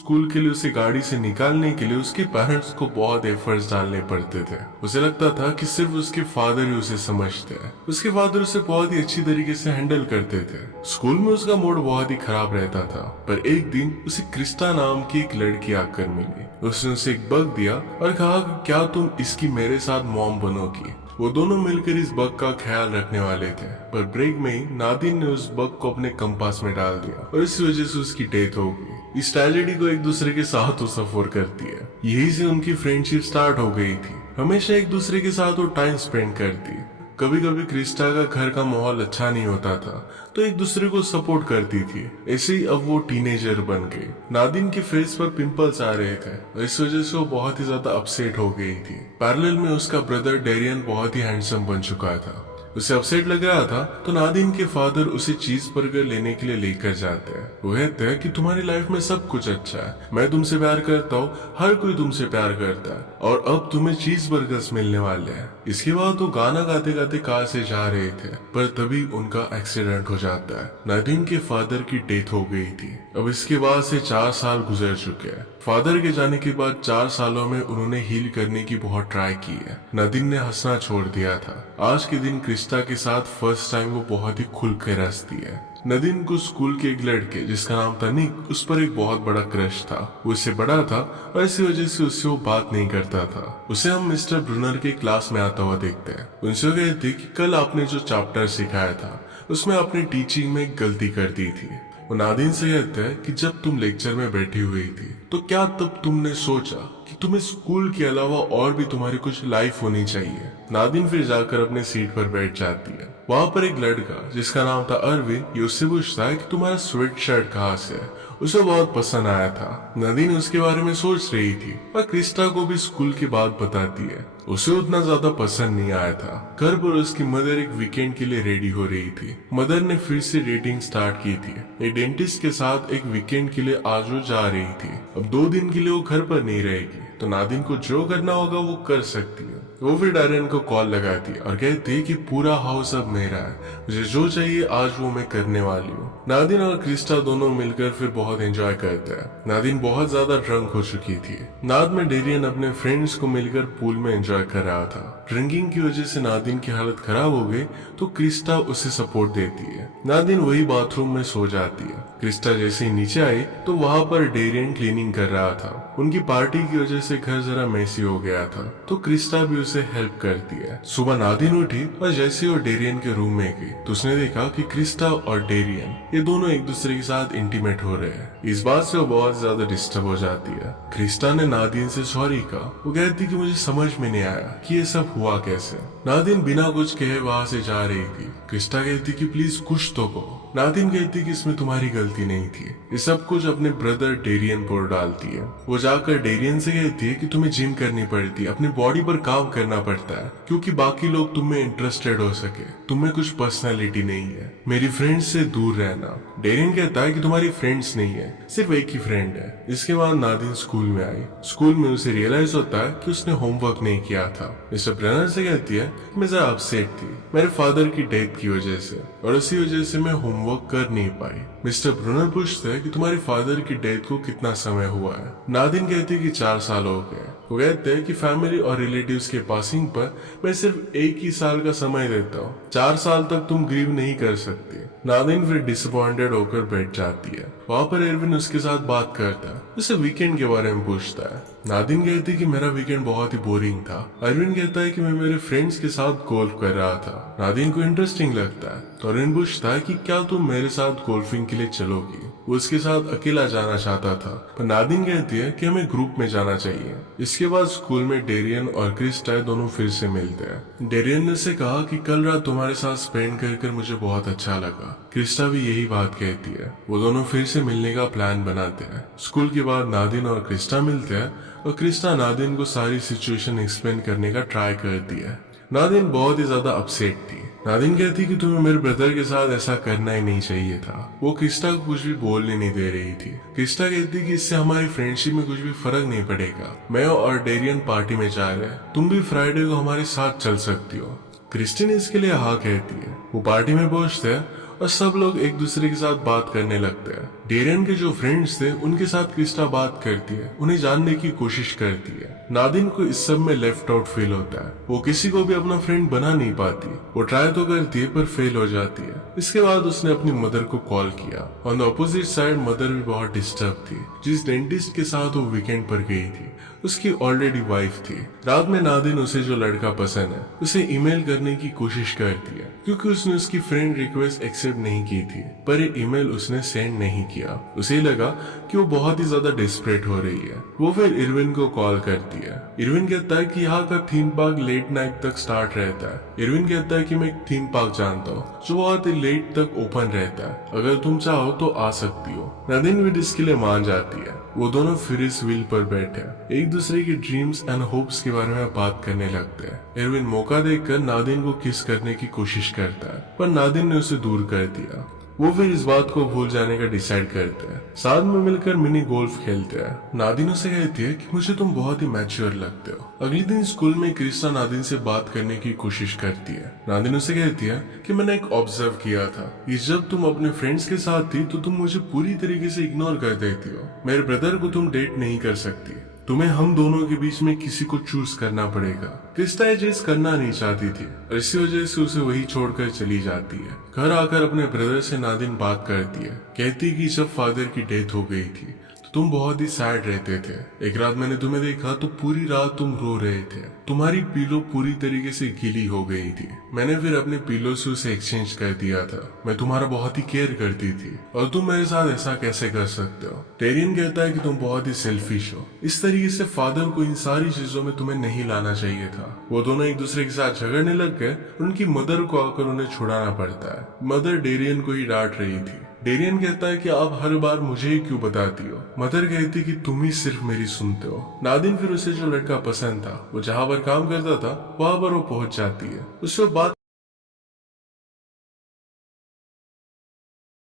School के लिए उसे गाड़ी से निकालने के लिए उसके पेरेंट्स को बहुत एफर्ट्स डालने पड़ते थे। उसे लगता था कि सिर्फ उसके फादर ही उसे समझते हैं। उसके फादर उसे बहुत ही अच्छी तरीके से हैंडल करते थे। स्कूल में उसका मूड बहुत ही खराब रहता था, पर एक दिन उसे क्रिस्टा नाम की एक लड़की आकर मिली। उसने उसे एक बग दिया और कहा कि क्या तुम इसकी मेरे साथ मॉम बनोगी। वो दोनों मिलकर इस बग का ख्याल रखने वाले थे, पर ब्रेक में ही नादिन ने उस बग को अपने कंपास में डाल दिया और इस वजह से उसकी डेथ हो गई। इस ट्रेजेडी को एक दूसरे के साथ वो सफर करती है। यही से उनकी फ्रेंडशिप स्टार्ट हो गई थी। हमेशा एक दूसरे के साथ वो टाइम स्पेंड करती। कभी कभी क्रिस्टा का घर का माहौल अच्छा नहीं होता था, तो एक दूसरे को सपोर्ट करती थी। ऐसे ही अब वो टीनेजर बन गई। नादिन के फेस पर पिंपल्स आ रहे थे और इस वजह से वो बहुत ही ज्यादा अपसेट हो गई थी। पैरेलल में उसका ब्रदर डेरियन बहुत ही हैंडसम बन चुका था। उसे अपसेट लग रहा था तो नादिन के फादर उसे चीज बर्गर लेने के लिए लेकर जाते हैं। वो कहते हैं कि तुम्हारी लाइफ में सब कुछ अच्छा है, मैं तुमसे प्यार करता हूँ, हर कोई तुमसे प्यार करता है और अब तुम्हें चीज बर्गर्स मिलने वाले हैं। इसके बाद वो गाना गाते गाते कार से जा रहे थे, पर तभी उनका एक्सीडेंट हो जाता है। नादिन के फादर की डेथ हो गई थी। अब इसके बाद से 4 साल गुजर चुके हैं। फादर के जाने के बाद 4 सालों में उन्होंने हील करने की बहुत ट्राई की है। नादिन ने हंसना छोड़ दिया था। आज के दिन क्रिस्टा के साथ फर्स्ट टाइम वो बहुत ही खुल कर हंसती है। नदीन को स्कूल के एक लड़के जिसका नाम था निक, उस पर एक बहुत बड़ा क्रश था। वो इससे बड़ा था और इसी वजह से उससे वो बात नहीं करता था। उसे हम मिस्टर ब्रूनर के क्लास में आता हुआ देखते हैं। उनसे कहते कि कल आपने जो चैप्टर सिखाया था उसमें आपने टीचिंग में गलती कर दी थी। वो नादिन से कहते हैं कि जब तुम लेक्चर में बैठी हुई थी तो क्या तब तुमने सोचा कि तुम्हें स्कूल के अलावा और भी तुम्हारी कुछ लाइफ होनी चाहिए। नादिन फिर जाकर अपने सीट पर बैठ जाती है। वहां पर एक लड़का जिसका नाम था अरविंद, ये उससे पूछता है कि तुम्हारा स्वेट शर्ट कहाँ से है। उसे बहुत पसंद आया था। नादिन उसके बारे में सोच रही थी और क्रिस्टा को भी स्कूल की बात बताती है। उसे उतना ज्यादा पसंद नहीं आया था। घर पर उसकी मदर एक वीकेंड के लिए रेडी हो रही थी। मदर ने फिर से डेटिंग स्टार्ट की थी। एक डेंटिस्ट के साथ एक वीकेंड के लिए आज वो जा रही थी। अब 2 दिन के लिए वो घर पर नहीं रहेगी, तो नादिन को जो करना होगा वो कर सकती है। वो फिर डायरन को कॉल लगाती है और कहती है कि पूरा हाउस अब मेरा है, मुझे जो चाहिए आज वो मैं करने वाली हूँ। नादिन और क्रिस्टा दोनों मिलकर फिर बहुत एंजॉय करते हैं। नादिन बहुत ज्यादा ड्रंक हो चुकी थी। नाद में डेरियन अपने फ्रेंड्स को मिलकर पूल में एंजॉय कर रहा था। ड्रिंकिंग की वजह से नादिन की हालत खराब हो गई तो क्रिस्टा उसे सपोर्ट देती है। नादिन वही बाथरूम में सो जाती है। क्रिस्टा जैसे ही नीचे आई तो वहां पर डेरियन क्लीनिंग कर रहा था। उनकी पार्टी की वजह से घर जरा मेसी हो गया था, तो क्रिस्टा भी उसे हेल्प करती है। सुबह नादिन उठी और जैसे ही वो डेरियन के रूम में गई तो उसने देखा कि क्रिस्टा और डेरियन ये दोनों एक दूसरे के साथ इंटीमेट हो रहे हैं। इस बात से वो बहुत ज्यादा डिस्टर्ब हो जाती है। क्रिस्टा ने नादिन से सॉरी कहा। वो कहती कि मुझे समझ में नहीं आया कि ये सब हुआ कैसे। नादिन बिना कुछ कहे वहां से जा रही थी। क्रिस्टा कहती कि प्लीज कुछ तो कहो। नादिन कहती कि इसमें तुम्हारी गलती नहीं थी। ये सब कुछ अपने ब्रदर डेरियन पर डालती है। वो जाकर डेरियन से कहती है कि तुम्हें जिम करनी पड़ती है, अपनी बॉडी पर काम करना पड़ता है क्योंकि बाकी लोग तुम में इंटरेस्टेड हो सके। तुम्हें कुछ पर्सनालिटी नहीं है, मेरी फ्रेंड्स से दूर रहना। डेरियन कहता है कि तुम्हारी फ्रेंड्स नहीं है, सिर्फ एक ही फ्रेंड है। इसके बाद नादिन स्कूल में आई। स्कूल में उसे रियलाइज होता है कि उसने होमवर्क नहीं किया था। मिस्टर ब्रनर से कहती है मैं जरा अपसेट थी मेरे फादर की डेथ की वजह से, और इसी वजह से मैं होमवर्क कर नहीं पाई। मिस्टर ब्रूनर पूछते हैं कि तुम्हारे फादर की डेथ को कितना समय हुआ है। नादिन कहती है कि 4 साल हो गए। वो कहते हैं कि फैमिली और रिलेटिव्स के पासिंग पर मैं सिर्फ 1 ही साल का समय देता हूँ, 4 साल तक तुम ग्रीव नहीं कर सकती। नादिन फिर डिसअपॉइंटेड होकर बैठ जाती है। वहां पर एरविन उसके साथ बात करता है, उसे वीकेंड के बारे में पूछता है। नादिन कहती है कि मेरा वीकेंड बहुत ही बोरिंग था। अरविंद कहता है कि मैं मेरे फ्रेंड्स के साथ गोल्फ कर रहा था। नादिन को इंटरेस्टिंग लगता है तो अरविंद पूछता है कि क्या तुम मेरे साथ गोल्फिंग के लिए चलोगी। वो उसके साथ अकेला जाना चाहता था, पर नादिन कहती है कि हमें ग्रुप में जाना चाहिए। इसके बाद स्कूल में डेरियन और क्रिस्टा दोनों फिर से मिलते हैं। डेरियन ने से कहा कि कल रात तुम्हारे साथ स्पेंड कर मुझे बहुत अच्छा लगा। क्रिस्टा भी यही बात कहती है। वो दोनों फिर से मिलने का प्लान बनाते हैं। स्कूल के बाद नादिन और क्रिस्टा मिलते हैं और क्रिस्टा नादिन को सारी सिचुएशन एक्सप्लेन करने का ट्राई करती है। नादिन बहुत ही ज्यादा अपसेट थी। नादिन कहती कि तुम्हें मेरे ब्रदर के साथ ऐसा करना ही नहीं चाहिए था। वो क्रिस्टा को कुछ भी बोलने नहीं दे रही थी। क्रिस्टा कहती कि इससे हमारी फ्रेंडशिप में कुछ भी फर्क नहीं पड़ेगा। मैं और डेरियन पार्टी में जा रहे हैं, तुम भी फ्राइडे को हमारे साथ चल सकती हो। क्रिस्टिन इसके लिए हाँ कहती है। वो पार्टी में पहुंचते हैं और सब लोग एक दूसरे के साथ बात करने लगते हैं। डेरियन के जो फ्रेंड्स थे उनके साथ क्रिस्टा बात करती है, उन्हें जानने की कोशिश करती है। नादिन को इस सब में लेफ्ट आउट फील होता है, वो किसी को भी अपना फ्रेंड बना नहीं पाती। वो ट्राई तो करती है पर फेल हो जाती है। इसके बाद उसने अपनी मदर को कॉल किया। On the opposite side mother भी बहुत डिस्टर्ब थी। जिस डेंटिस्ट के साथ वो वीकेंड पर गई थी उसकी ऑलरेडी वाइफ थी। रात में नादिन उसे जो लड़का पसंद है उसे ईमेल करने की कोशिश करती है, क्योंकि उसने उसकी फ्रेंड रिक्वेस्ट एक्सेप्ट नहीं की थी, पर ये ईमेल उसने सेंड नहीं किया। उसे लगा कि वो बहुत ही ज्यादा डेस्परेट हो रही है। वो फिर इरविन को कॉल करती है। इरविन कहता है कि यहाँ का थीम पार्क लेट नाइट तक स्टार्ट रहता है। इरविन कहता है कि मैं एक थीम पार्क जानता हूँ जो बहुत ही लेट तक ओपन रहता है, अगर तुम चाहो तो आ सकती हो। नादिन भी इसके लिए मान जाती है। वो दोनों फिर इस व्हील पर बैठे एक दूसरे की ड्रीम्स एंड होप्स के बारे में बात करने लगते हैं। इरविन मौका देखकर नादिन को किस करने की कोशिश करता है, पर नादिन ने उसे दूर कर दिया। वो फिर इस बात को भूल जाने का डिसाइड करते हैं। साथ में मिलकर मिनी गोल्फ खेलते हैं। नादिन उसे कहती है कि मुझे तुम बहुत ही मैच्योर लगते हो। अगले दिन स्कूल में क्रिस्टा नादिन से बात करने की कोशिश करती है। नादिन उसे कहती है कि मैंने एक ऑब्जर्व किया था कि जब तुम अपने फ्रेंड्स के साथ थी तो तुम मुझे पूरी तरीके से इग्नोर कर देती हो। मेरे ब्रदर को तुम डेट नहीं कर सकती, तुम्हें हम दोनों के बीच में किसी को चूज करना पड़ेगा। क्रिस्टा ये चीज करना नहीं चाहती थी और इसी वजह से उसे वही छोड़कर चली जाती है। घर आकर अपने ब्रदर से नादिन बात करती है, कहती कि जब फादर की डेथ हो गई थी तो तुम बहुत ही सैड रहते थे। एक रात मैंने तुम्हें देखा तो पूरी रात तुम रो रहे थे, तुम्हारी पीलो पूरी तरीके से गीली हो गई थी। मैंने फिर अपने पीलो से उसे एक्सचेंज कर दिया था। मैं तुम्हारा बहुत ही केयर करती थी और तुम मेरे साथ ऐसा कैसे कर सकते हो। डेरियन कहता है कि तुम बहुत ही सेल्फिश हो। इस तरीके से फादर को इन सारी चीजों में तुम्हें नहीं लाना चाहिए था। वो दोनों एक दूसरे के साथ झगड़ने लग गए। उनकी मदर को आकर उन्हें छुड़ाना पड़ता है। मदर डेरियन को ही डांट रही थी। डेरियन कहता है कि आप हर बार मुझे ही क्यों बताती हो। मदर कहती कि तुम ही सिर्फ मेरी सुनते हो। नादिन फिर उसे जो लड़का पसंद था वो जहाँ पर काम करता था वहां पर वो पहुंच जाती है। उससे बात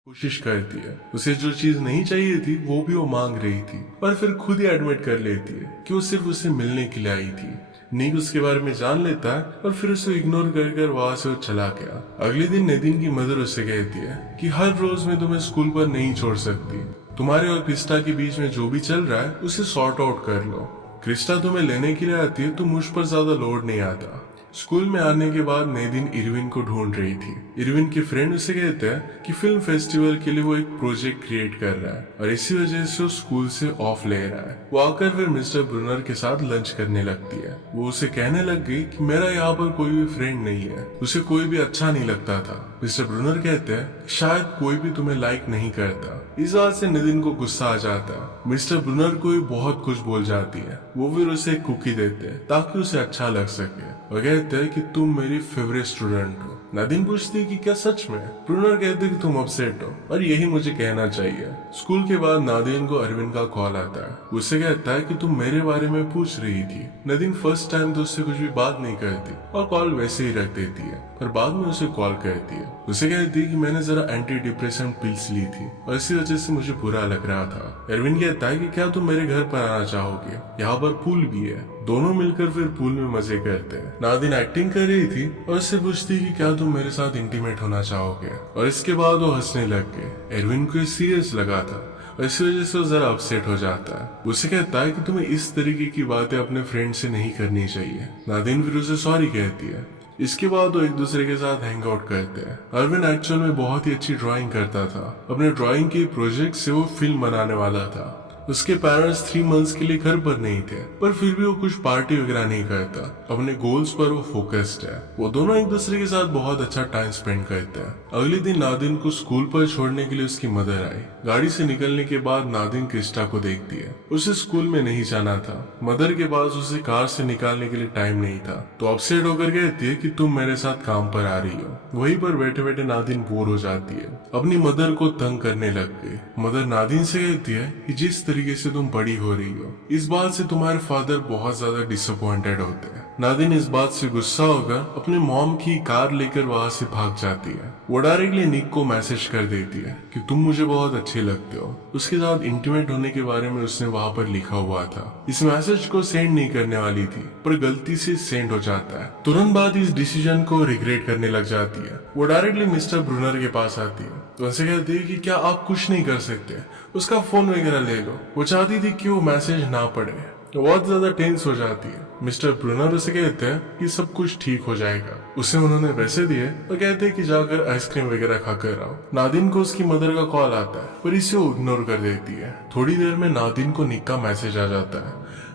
कोशिश करती है। उसे जो चीज नहीं चाहिए थी वो भी वो मांग रही थी, पर फिर खुद ही एडमिट कर लेती है कि वो सिर्फ उसे मिलने के लिए आई थी। निक उसके बारे में जान लेता है और फिर उसे इग्नोर कर वहां से वो चला गया। अगले दिन नदीन की मदर उससे कहती है कि हर रोज मैं तुम्हें स्कूल पर नहीं छोड़ सकती। तुम्हारे और क्रिस्टा के बीच में जो भी चल रहा है उसे सॉर्ट आउट कर लो। क्रिस्टा तुम्हें लेने के लिए आती है तो मुझ पर ज्यादा लोड नहीं आता। स्कूल में आने के बाद नदीन इरविन को ढूंढ रही थी। इरविन के फ्रेंड उसे कहते हैं कि फिल्म फेस्टिवल के लिए वो एक प्रोजेक्ट क्रिएट कर रहा है और इसी वजह से वो स्कूल से ऑफ ले रहा है। वो आकर फिर मिस्टर ब्रूनर के साथ लंच करने लगती है। वो उसे कहने लग गई कि मेरा यहाँ पर कोई भी फ्रेंड नहीं है, उसे कोई भी अच्छा नहीं लगता था। मिस्टर ब्रूनर कहते हैं शायद कोई भी तुम्हें लाइक नहीं करता। इस बात से नदीन को गुस्सा आ जाता है। मिस्टर ब्रूनर को भी बहुत कुछ बोल जाती है। वो फिर उसे एक कुकी देते हैं ताकि उसे अच्छा लग सके। वो कहते हैं कि तुम मेरी फेवरेट स्टूडेंट हो। नादिन पूछती है कि क्या सच में। ब्रूनर कहते हैं कि तुम अपसेट हो और यही मुझे कहना चाहिए। स्कूल के बाद नादिन को अरविंद का कॉल आता है। उससे कहता है कि तुम मेरे बारे में पूछ रही थी। नादिन फर्स्ट टाइम तो उससे कुछ भी बात नहीं करती और कॉल वैसे ही रख देती है, पर बाद में उसे कॉल करती है। उसे कहती है कि मैंने जरा एंटी डिप्रेशन पिल्स ली थी और इसी वजह से मुझे बुरा लग रहा था। अरविंद कहता है कि क्या तुम मेरे घर पर आना चाहोगे, यहाँ पर पूल भी है। दोनों मिलकर फिर पूल में मजे करते हैं। नादिन एक्टिंग कर रही थी और उससे पूछती कि क्या तुम मेरे साथ इंटीमेट होना चाहोगे, और इसके बाद वो हंसने लग गए। एरविन को सीरियस लगा था और इसी वजह से वो जरा अपसेट हो जाता है। उसे कहता है कि तुम्हें इस तरीके की बातें अपने फ्रेंड से नहीं करनी चाहिए। नादिन फिर उसे सॉरी कहती है। इसके बाद वो एक दूसरे के साथ हैंग आउट करते हैं। अरविंद एक्चुअल में बहुत ही अच्छी ड्राइंग करता था। अपने ड्राइंग के प्रोजेक्ट से वो फिल्म बनाने वाला था। उसके पेरेंट्स 3 मंथ्स के लिए घर पर नहीं थे, पर फिर भी वो कुछ पार्टी वगैरह नहीं करता। अपने गोल्स पर वो फोकस्ड है। वो दोनों एक दूसरे के साथ बहुत अच्छा टाइम स्पेंड करते हैं। अगले दिन नादिन को स्कूल पर छोड़ने के लिए उसकी मदर आई। गाड़ी से निकलने के बाद नादिन क्रिस्टा को देखती है। उसे स्कूल में नहीं जाना था। मदर के पास उसे कार से निकालने के लिए टाइम नहीं था, तो अपसेट होकर कहती है कि तुम मेरे साथ काम पर आ रही हो। वहीं पर बैठे बैठे नादिन बोर हो जाती है। अपनी मदर को तंग करने लग गई। मदर नादिन से कहती है कि जिस तरीके से तुम बड़ी हो रही हो। इस बात से तुम्हारे फादर बहुत ज्यादा डिसअपॉइंटेड होते हैं। नादिन इस बात से गुस्सा होकर अपने मॉम की कार लेकर वहां से भाग जाती है। वो डायरेक्टली निक को मैसेज कर देती है कि तुम मुझे बहुत अच्छे लगते हो। उसके साथ इंटीमेट होने के बारे में उसने वहां पर लिखा हुआ था। इस मैसेज को सेंड नहीं करने वाली थी पर गलती से सेंड हो जाता है। तुरंत बाद इस डिसीजन को रिग्रेट करने लग जाती है। वो डायरेक्टली मिस्टर ब्रूनर के पास आती है तो उनसे कहती है कि क्या आप कुछ नहीं कर सकते, उसका फोन वगैरह ले लो। वो चाहती थी कि वो मैसेज ना पढ़े, तो बहुत ज्यादा टेंस हो जाती है। मिस्टर ब्रूनर उसे कहते हैं कि सब कुछ ठीक हो जाएगा। उसे उन्होंने पैसे दिए और कहते हैं कि जाकर आइसक्रीम वगैरह खाकर आओ। नादिन को उसकी मदर का कॉल आता है पर इसे वो इग्नोर कर देती है। थोड़ी देर में नादिन को निक का मैसेज आ जाता है।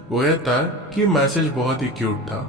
वो कहता है कि ये मैसेज बहुत ही क्यूट था,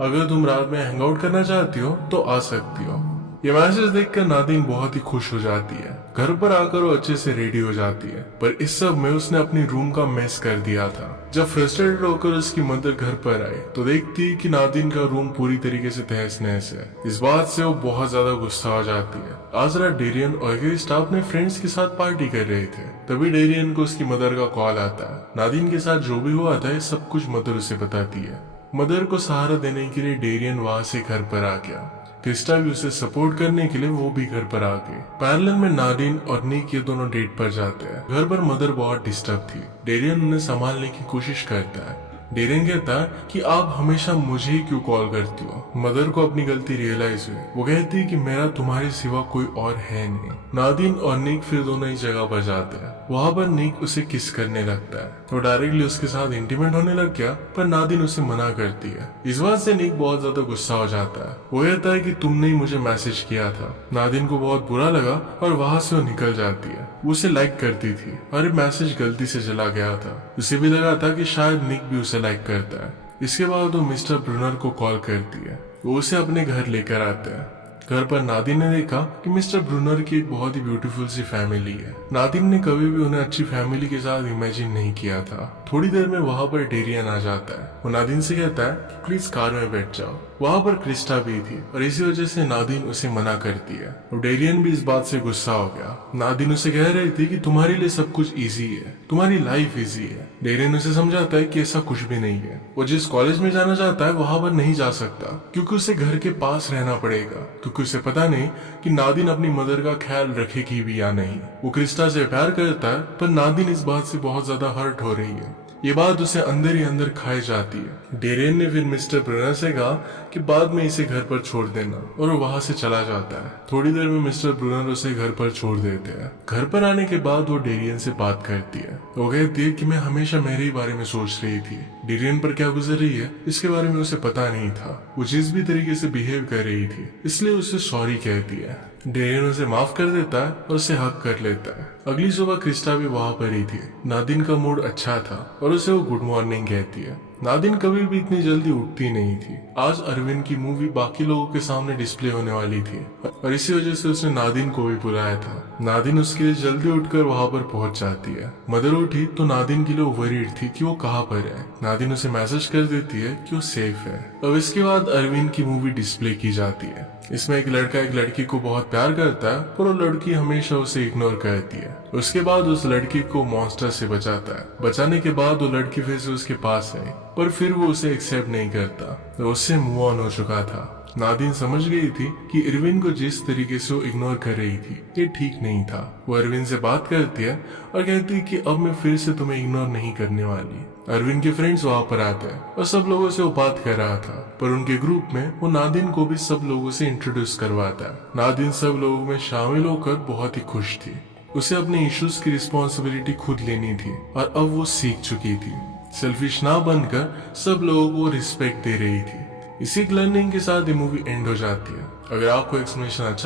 अगर तुम रात में हैंग आउट करना चाहती हो तो आ सकती हो। ये मैसेज देखकर नादिन बहुत ही खुश हो जाती है। घर पर आकर वो अच्छे से रेडी हो जाती है पर इस सब में उसने अपनी रूम का मेस कर दिया था। जब फ्रस्ट्रेटेड होकर उसकी मदर घर पर आई तो देखती है कि नादिन का रूम पूरी तरीके से तहस नहस है। इस बात से वो बहुत ज्यादा गुस्सा हो जाती है। आज रात डेरियन और क्रिस्टा अपने फ्रेंड्स के साथ पार्टी कर रहे थे। तभी डेरियन को उसकी मदर का कॉल आता है। नादिन के साथ जो भी हुआ था ये सब कुछ मदर उसे बताती है। मदर को सहारा देने के लिए डेरियन वहां से घर पर आ गया। क्रिस्टा भी उसे सपोर्ट करने के लिए वो भी घर पर आ गई। पैरेलल में नादिन और निक ये दोनों डेट पर जाते हैं। घर पर मदर बहुत डिस्टर्ब थी। डेरियन उन्हें संभालने की कोशिश करता है। डेरियन कहता है कि आप हमेशा मुझे ही क्यों कॉल करती हो। मदर को अपनी गलती रियलाइज हुई। वो कहती है कि मेरा तुम्हारे सिवा कोई और है नहीं। नादिन और निक फिर दोनों ही जगह पर जाते हैं। वहां पर निक उसे किस करने लगता है। वो डायरेक्टली उसके साथ इंटीमेट होने लग गया पर नादिन उसे मना करती है। इस बात से निक बहुत ज्यादा गुस्सा हो जाता है। वो कहता है कि तुमने ही मुझे मैसेज किया था। नादिन को बहुत बुरा लगा और वहां से वो निकल जाती है। वो उसे लाइक करती थी और मैसेज गलती से चला गया था। उसे भी लगा था कि शायद निक भी उसे लाइक करता है। इसके बाद वो मिस्टर ब्रूनर को कॉल करती है। वो उसे अपने घर लेकर आता है। घर पर नादिन ने देखा कि मिस्टर ब्रूनर की एक बहुत ही ब्यूटीफुल सी फैमिली है। नादिन ने कभी भी उन्हें अच्छी फैमिली के साथ इमेजिन नहीं किया था। थोड़ी देर में वहां पर डेरियन आ जाता है। वो नादिन से कहता है कि प्लीज कार में बैठ जाओ। वहां पर क्रिस्टा भी थी और इसी वजह से नादिन उसे मना करती है। और डेरियन भी इस बात से गुस्सा हो गया। नादिन उसे कह रही थी कि तुम्हारे लिए सब कुछ इजी है, तुम्हारी लाइफ इजी है। डेरियन उसे समझाता है कि ऐसा कुछ भी नहीं है। वो जिस कॉलेज में जाना चाहता है वहां पर नहीं जा सकता क्योंकि उसे घर के पास रहना पड़ेगा, क्योंकि उसे पता नहीं कि नादिन अपनी मदर का ख्याल रखेगी भी या नहीं। वो क्रिस्टा से प्यार करता है पर नादिन इस बात से बहुत ज्यादा हर्ट हो रही है। ये बात उसे अंदर ही अंदर खाई जाती है। डेरियन ने फिर मिस्टर ब्रूनर से कहा कि बाद में इसे घर पर छोड़ देना और वो वहां से चला जाता है। थोड़ी देर में मिस्टर ब्रूनर उसे घर पर छोड़ देते हैं। घर पर आने के बाद वो डेरियन से बात करती है। वो कहती है कि मैं हमेशा मेरे ही बारे में सोच रही थी। डेरियन पर क्या गुजर रही है इसके बारे में उसे पता नहीं था। वो जिस भी तरीके से बिहेव कर रही थी इसलिए उसे सॉरी कहती है। डेरियन उसे माफ कर देता है और उसे हक कर लेता है। अगली सुबह क्रिस्टा भी वहां पर ही थी। नादिन का मूड अच्छा था और उसे वो गुड मॉर्निंग कहती है। नादिन कभी भी इतनी जल्दी उठती नहीं थी। आज अरविंद की मूवी बाकी लोगों के सामने डिस्प्ले होने वाली थी और इसी वजह से उसने नादिन को भी बुलाया था। नादिन उसके लिए जल्दी उठकर वहां पर पहुंच जाती है। मदर उठी तो नादिन के लिए वरीड थी कि वो कहाँ पर है। नादिन उसे मैसेज कर देती है कि वो सेफ है। अब इसके बाद अरविंद की मूवी डिस्प्ले की जाती है। इसमें एक लड़का एक लड़की को बहुत प्यार करता है पर वो लड़की हमेशा उसे इग्नोर करती है। उसके बाद उस लड़की को मॉन्स्टर से बचाता है। बचाने के बाद वो लड़की फिर से उसके पास आई पर फिर वो उसे एक्सेप्ट नहीं करता। तो उससे मूव ऑन हो चुका था। नादिन समझ गई थी कि इरविन को जिस तरीके से वो इग्नोर कर रही थी ये ठीक नहीं था। वो अरविंद से बात करती है और कहती है कि अब मैं फिर से तुम्हें इग्नोर नहीं करने वाली। अरविंद के फ्रेंड्स वहां पर आते हैं और सब लोगों से वो बात कर रहा था पर उनके ग्रुप में वो नादिन को भी सब लोगों से इंट्रोड्यूस करवाता है। नादिन सब लोगों में शामिल होकर बहुत ही खुश थी। उसे अपने इश्यूज की रिस्पॉन्सिबिलिटी खुद लेनी थी और अब वो सीख चुकी थी। सेल्फिश ना बनकर सब लोगों को रिस्पेक्ट दे रही थी। इसी लर्निंग के साथ ये मूवी एंड हो जाती है। अगर आपको एक्सप्लेनेशन अच्छा